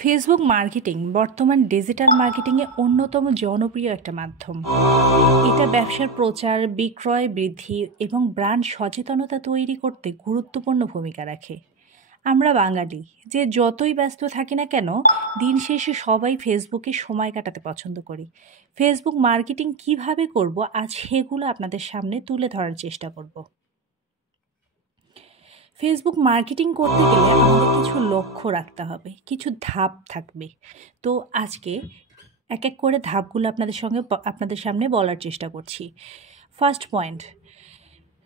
Facebook marketing বর্তমান digital মার্কেটিংয়ে অন্যতম জনপ্রিয় একটা মাধ্যম। এটা ব্যবসার প্রচার, বিক্রয় বৃদ্ধি এবং ব্র্যান্ড সচেতনতা তৈরি করতে গুরুত্বপূর্ণ ভূমিকা রাখে। আমরা বাঙালি যে যতই ব্যস্ত থাকি না কেন, দিন শেষে সবাই ফেসবুকে সময় কাটাতে পছন্দ করি। ফেসবুক মার্কেটিং কিভাবে করব, আজ সেগুলো আপনাদের সামনে তুলে ধরার চেষ্টা করব। ফেসবুক মার্কেটিং করতে গেলে আমাদের কিছু লক্ষ্য রাখতে হবে, কিছু ধাপ থাকবে। তো আজকে এক এক করে ধাপগুলো আপনাদের সামনে বলার চেষ্টা করছি। ফার্স্ট পয়েন্ট,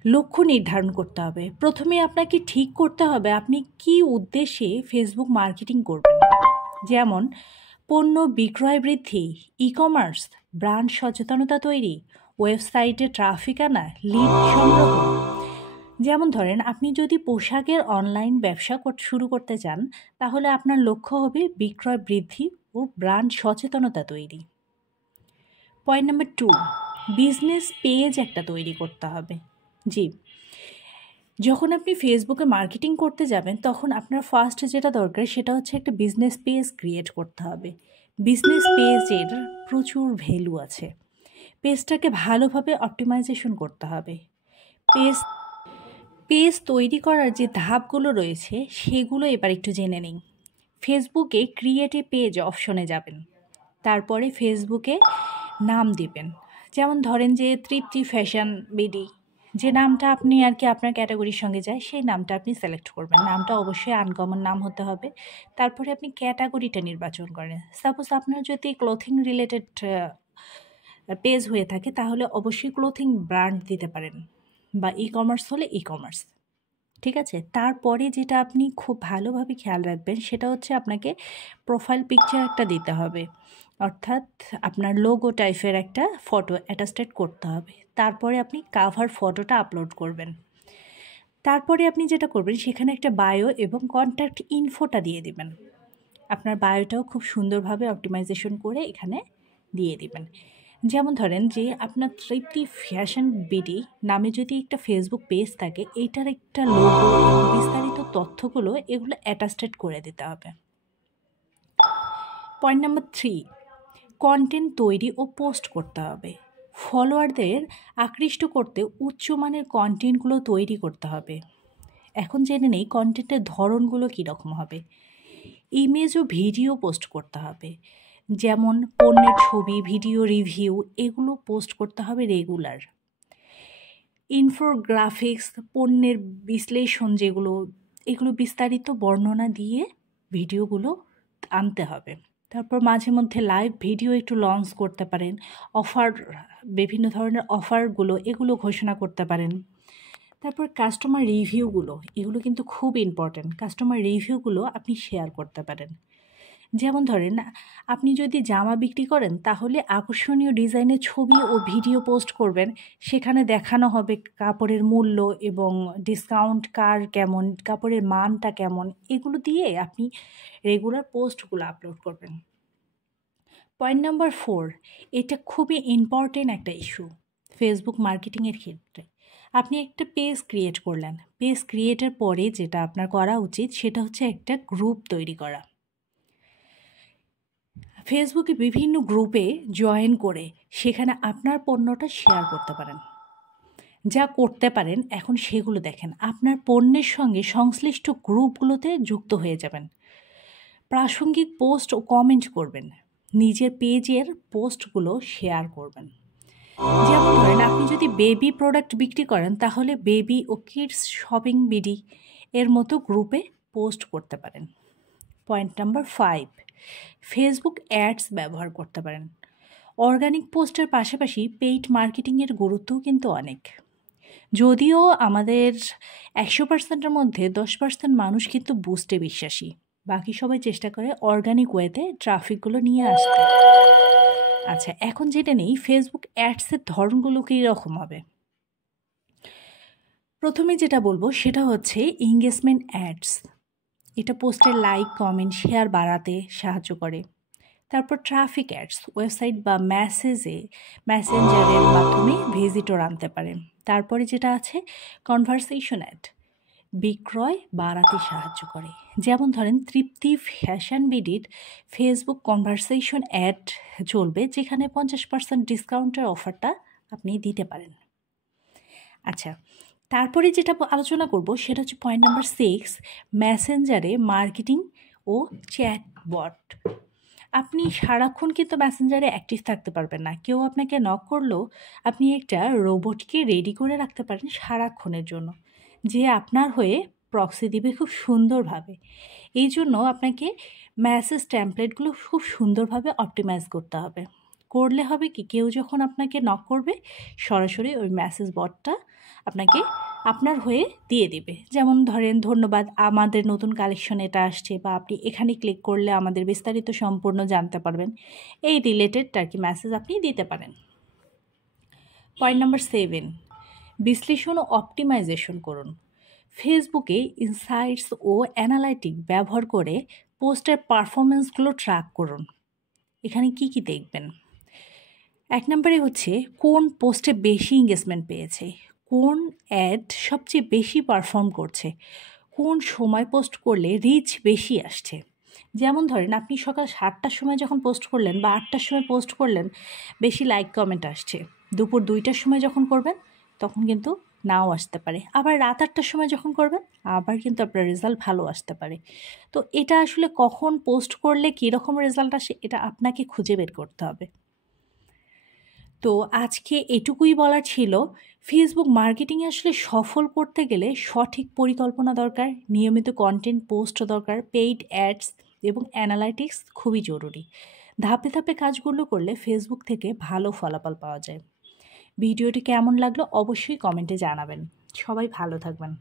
লক্ষ্য নির্ধারণ করতে হবে। প্রথমে আপনাকে ঠিক করতে হবে আপনি কি উদ্দেশ্যে ফেসবুক মার্কেটিং করবেন। যেমন পণ্য বিক্রয় বৃদ্ধি, ই কমার্স, ব্র্যান্ড সচেতনতা তৈরি, ওয়েবসাইটে ট্রাফিক আনা, লিড সংগ্রহ। যেমন ধরেন আপনি যদি পোশাকের অনলাইন ব্যবসা শুরু করতে চান, তাহলে আপনার লক্ষ্য হবে বিক্রয় বৃদ্ধি ও ব্র্যান্ড সচেতনতা তৈরি। পয়েন্ট নাম্বার 2, বিজনেস পেজ একটা তৈরি করতে হবে। জি, যখন আপনি ফেসবুকে মার্কেটিং করতে যাবেন, তখন আপনার ফার্স্ট যেটা দরকার সেটা হচ্ছে একটা বিজনেস পেজ ক্রিয়েট করতে হবে। বিজনেস পেজের প্রচুর ভ্যালু আছে। পেজটাকে ভালোভাবে অপটিমাইজেশন করতে হবে। পেজ তৈরি করার যে ধাপগুলো রয়েছে সেগুলো এবার একটু জেনে নিন। ফেসবুকে ক্রিয়েট এ পেজ অপশনে যাবেন। তারপরে ফেসবুকে নাম দিবেন। যেমন ধরেন যে তৃপ্তি ফ্যাশন বিডি, যে নামটা আপনি আর কি আপনার ক্যাটাগরির সঙ্গে যায় সেই নামটা আপনি সিলেক্ট করবেন। নামটা অবশ্যই আনকমন নাম হতে হবে। তারপরে আপনি ক্যাটাগরিটা নির্বাচন করেন। সাপোজ আপনার যদি ক্লোথিং রিলেটেড পেজ হয়ে থাকে, তাহলে অবশ্যই ক্লোথিং ব্র্যান্ড দিতে পারেন, বা ই কমার্স হলে ই কমার্স। ঠিক আছে, তারপরে যেটা আপনি খুব ভালোভাবে খেয়াল রাখবেন সেটা হচ্ছে আপনাকে প্রোফাইল পিকচার একটা দিতে হবে, অর্থাৎ আপনার লোগো টাইপের একটা ফটো অ্যাটাস্টেড করতে হবে। তারপরে আপনি কাভার ফটোটা আপলোড করবেন। তারপরে আপনি যেটা করবেন সেখানে একটা বায়ো এবং কন্ট্যাক্ট ইনফোটা দিয়ে দিবেন। আপনার বায়োটাও খুব সুন্দরভাবে অপটিমাইজেশন করে এখানে দিয়ে দিবেন। যেমন ধরেন যে আপনার তৃপ্তি ফ্যাশন বিডি নামে যদি একটা ফেসবুক পেজ থাকে, এইটার একটা লোগো এবং বিস্তারিত তথ্যগুলো এগুলো অ্যাটাস্টেড করে দিতে হবে। পয়েন্ট নাম্বার 3, কন্টেন্ট তৈরি ও পোস্ট করতে হবে। ফলোয়ারদের আকৃষ্ট করতে উচ্চমানের কন্টেন্টগুলো তৈরি করতে হবে। এখন জেনে নেই কন্টেন্টের ধরনগুলো কীরকম হবে। ইমেজ ও ভিডিও পোস্ট করতে হবে। যেমন পণ্যের ছবি, ভিডিও রিভিউ এগুলো পোস্ট করতে হবে রেগুলার। ইনফোগ্রাফিক্স, পণ্যের বিশ্লেষণ এগুলো বিস্তারিত বর্ণনা দিয়ে ভিডিওগুলো আনতে হবে। তারপর মাঝে মধ্যে লাইভ ভিডিও একটু লঞ্চ করতে পারেন। বিভিন্ন ধরনের অফারগুলো এগুলো ঘোষণা করতে পারেন। তারপর কাস্টমার রিভিউগুলো, এগুলো কিন্তু খুব ইম্পর্ট্যান্ট। কাস্টমার রিভিউগুলো আপনি শেয়ার করতে পারেন। যেমন ধরেন আপনি যদি জামা বিক্রি করেন, তাহলে আকর্ষণীয় ডিজাইনের ছবি ও ভিডিও পোস্ট করবেন। সেখানে দেখানো হবে কাপড়ের মূল্য এবং ডিসকাউন্ট কেমন, কাপড়ের মানটা কেমন, এগুলো দিয়ে আপনি রেগুলার পোস্টগুলো আপলোড করবেন। পয়েন্ট নাম্বার 4, এটা খুবই ইম্পর্টেন্ট একটা ইস্যু ফেসবুক মার্কেটিংয়ের ক্ষেত্রে। আপনি একটা পেজ ক্রিয়েট করলেন। পেজ ক্রিয়েটের পরে যেটা আপনার করা উচিত সেটা হচ্ছে একটা গ্রুপ তৈরি করা। ফেসবুকে বিভিন্ন গ্রুপে জয়েন করে সেখানে আপনার পণ্যটা শেয়ার করতে পারেন। যা করতে পারেন এখন সেগুলো দেখেন। আপনার পণ্যের সঙ্গে সংশ্লিষ্ট গ্রুপগুলোতে যুক্ত হয়ে যাবেন। প্রাসঙ্গিক পোস্ট ও কমেন্ট করবেন। নিজের পেজের পোস্টগুলো শেয়ার করবেন। যেমন ধরেন আপনি যদি বেবি প্রোডাক্ট বিক্রি করেন, তাহলে বেবি ও কিডস শপিং বিডি এর মতো গ্রুপে পোস্ট করতে পারেন। পয়েন্ট নাম্বার 5, ফেসবুক অ্যাডস ব্যবহার করতে পারেন। অর্গানিক পোস্টের পাশাপাশি পেইড মার্কেটিংয়ের গুরুত্বও কিন্তু অনেক। যদিও আমাদের 100%-এর মধ্যে 10% মানুষ কিন্তু বুস্টে বিশ্বাসী, বাকি সবাই চেষ্টা করে অর্গানিক ওয়েতে ট্রাফিকগুলো নিয়ে আসতে। আচ্ছা, এখন যেটা নেই ফেসবুক অ্যাডসের ধরনগুলো কীরকম হবে। প্রথমে যেটা বলবো সেটা হচ্ছে এঙ্গেজমেন্ট অ্যাডস। এটা পোস্টের লাইক, কমেন্ট, শেয়ার বাড়াতে সাহায্য করে। তারপর ট্রাফিক অ্যাডস, ওয়েবসাইট বা মেসেঞ্জারের মাধ্যমে ভিজিটর আনতে পারে। তারপরে যেটা আছে কনভারসেশন অ্যাড, বিক্রয় বাড়াতে সাহায্য করে। যেমন ধরেন তৃপ্তি ফ্যাশন বিডির ফেসবুক কনভারসেশন অ্যাড চলবে, যেখানে 50% ডিসকাউন্টের অফারটা আপনি দিতে পারেন। আচ্ছা, তারপরে যেটা আলোচনা করব সেটা হচ্ছে পয়েন্ট নাম্বার 6, মেসেঞ্জারে মার্কেটিং ও চ্যাটবট। আপনি সারাক্ষণ কিন্তু মেসেঞ্জারে অ্যাক্টিভ থাকতে পারবেন না। কেউ আপনাকে নক করলেও আপনি একটা রোবটকে রেডি করে রাখতে পারেন সারাক্ষণের জন্য, যে আপনার হয়ে প্রক্সি দিবে খুব সুন্দরভাবে। এই জন্য আপনাকে মেসেজ টেমপ্লেটগুলো খুব সুন্দরভাবে অপটিমাইজ করতে হবে। করলে হবে কি, কেউ যখন আপনাকে নক করবে সরাসরি ওই মেসেজ বটটা আপনাকে আপনার হয়ে দিয়ে দিবে। যেমন ধরেন, ধন্যবাদ, আমাদের নতুন কালেকশন এটা আসছে, বা আপনি এখানে ক্লিক করলে আমাদের বিস্তারিত সম্পূর্ণ জানতে পারবেন, এই রিলেটেড আর কি মেসেজ আপনি দিতে পারেন। পয়েন্ট নাম্বার 7, বিশ্লেষণ ও অপটিমাইজেশন করুন। ফেসবুকে ইনসাইটস ও অ্যানালাইটিক ব্যবহার করে পোস্টের পারফরমেন্সগুলো ট্র্যাক করুন। এখানে কি কি দেখবেন? 1 নম্বরে হচ্ছে কোন পোস্টে বেশি এঙ্গেজমেন্ট পেয়েছে, কোন অ্যাড সবচেয়ে বেশি পারফর্ম করছে, কোন সময় পোস্ট করলে রিচ বেশি আসছে। যেমন ধরেন, আপনি সকাল 7টার সময় যখন পোস্ট করলেন বা 8টার সময় পোস্ট করলেন, বেশি লাইক কমেন্ট আসছে। দুপুর 2টার সময় যখন করবেন তখন কিন্তু নাও আসতে পারে। আবার রাত 8টার সময় যখন করবেন আবার কিন্তু আপনার রেজাল্ট ভালো আসতে পারে। তো এটা আসলে কখন পোস্ট করলে কীরকম রেজাল্ট আসে, এটা আপনাকে খুঁজে বের করতে হবে। তো আজকে এটুকুই বলার ছিল। ফেসবুক মার্কেটিংয়ে আসলে সফল করতে গেলে সঠিক পরিকল্পনা দরকার, নিয়মিত কন্টেন্ট পোস্ট দরকার, পেইড অ্যাডস এবং অ্যানালাইটিক্স খুবই জরুরি। ধাপে ধাপে কাজগুলো করলে ফেসবুক থেকে ভালো ফলাফল পাওয়া যায়। ভিডিওটি কেমন লাগলো অবশ্যই কমেন্টে জানাবেন। সবাই ভালো থাকবেন।